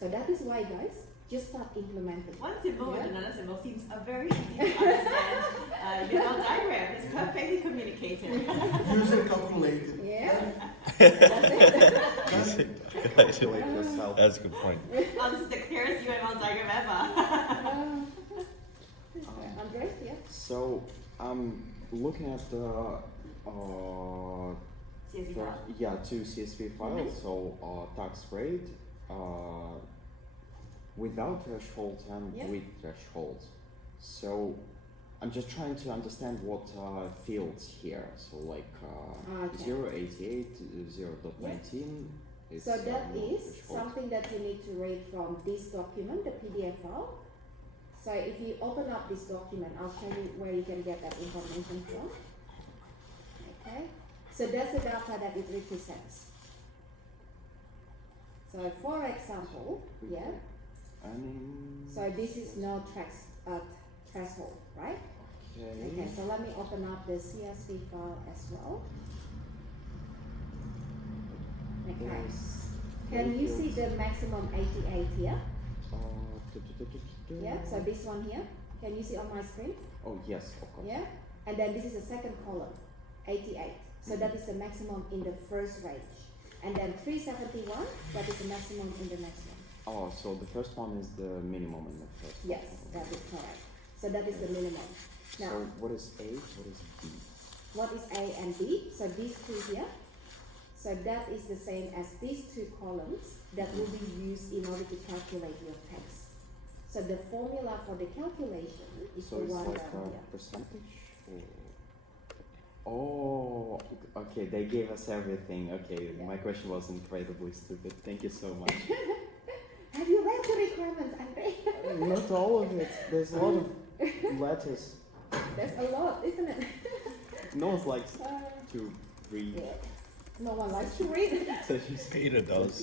So that is why, guys, just start implementing. One symbol Yeah. with another symbol seems very easy to understand. Your diagram is perfectly communicated. User calculated. Yeah. That's it. Calculate yourself. That's a good point. Oh, this is the clearest UML diagram ever. Andre, yeah. So I'm looking at the CSV file. yeah, 2 CSV files. So tax rate without threshold and Yeah. with threshold. So I'm just trying to understand what fields here. So like Okay. 0.88, 0.19. Is, So that no is threshold. something that you need to read from this document, the PDF file. So if you open up this document, I'll show you where you can get that information from. Okay. So that's the data that it represents. So for example, yeah. So this is no threshold, right? Okay, so let me open up the CSV file as well. Okay. There's Can you fields. see the maximum 88 here? Yeah, so Yeah. this one here. Can you see on my screen? Oh yes, of course. Yeah? And then this is the second column, 88. So that is the maximum in the first range. And then 371, that is the maximum in the next one. Oh, so the first one is the minimum in the first one. Yes, that is correct. So that is the minimum. Now, So what is A? What is B? what is A and B? So these two here. So that is the same as these two columns that will be used in order to calculate your text. So the formula for the calculation is So the it's one like down a here. percentage? Oh, okay, they gave us everything. Okay, Yeah. my question was incredibly stupid. Thank you so much. Have you read the requirements, Andre? Not all of it. There's a lot of letters. There's a lot, isn't it? No one's like Uh, to read. yeah. No one likes to read. So she's Peter does.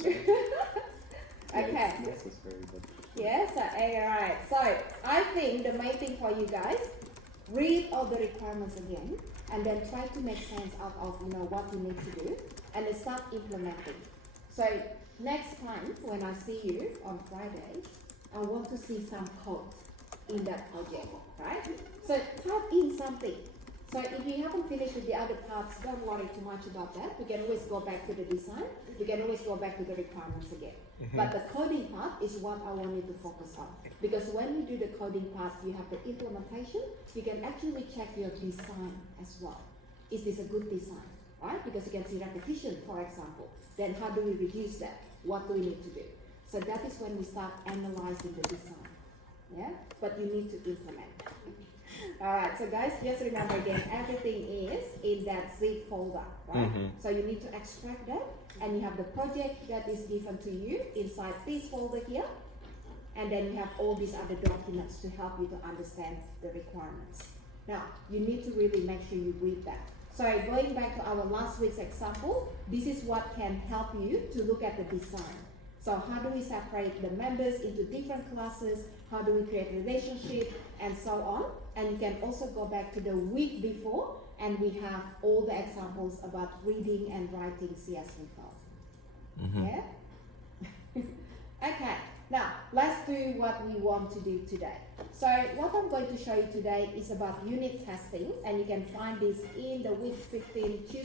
Okay. It's necessary, but Yes, alright. So I think the main thing for you guys, read all the requirements again, and then try to make sense out of what you need to do, and then start implementing. So next time when I see you on Friday, I want to see some code in that project, right? So type in something. So if you haven't finished with the other parts, don't worry too much about that. We can always go back to the design. We can always go back to the requirements again. But the coding part is what I want you to focus on. Because when you do the coding part, you have the implementation. You can actually check your design as well. Is this a good design, right? Because you can see repetition, for example. Then how do we reduce that? What do we need to do? So that is when we start analyzing the design. Yeah? But you need to implement. Alright, so guys, just remember again, everything is in that zip folder, right? So you need to extract that, and you have the project that is given to you inside this folder here, and then you have all these other documents to help you to understand the requirements. Now, you need to really make sure you read that. So going back to our last week's example, this is what can help you to look at the design. So how do we separate the members into different classes? How do we create relationship and so on? And you can also go back to the week before, and we have all the examples about reading and writing CSV file. Yeah? Okay, now let's do what we want to do today. So what I'm going to show you today is about unit testing, and you can find this in the week 15 Tuesday.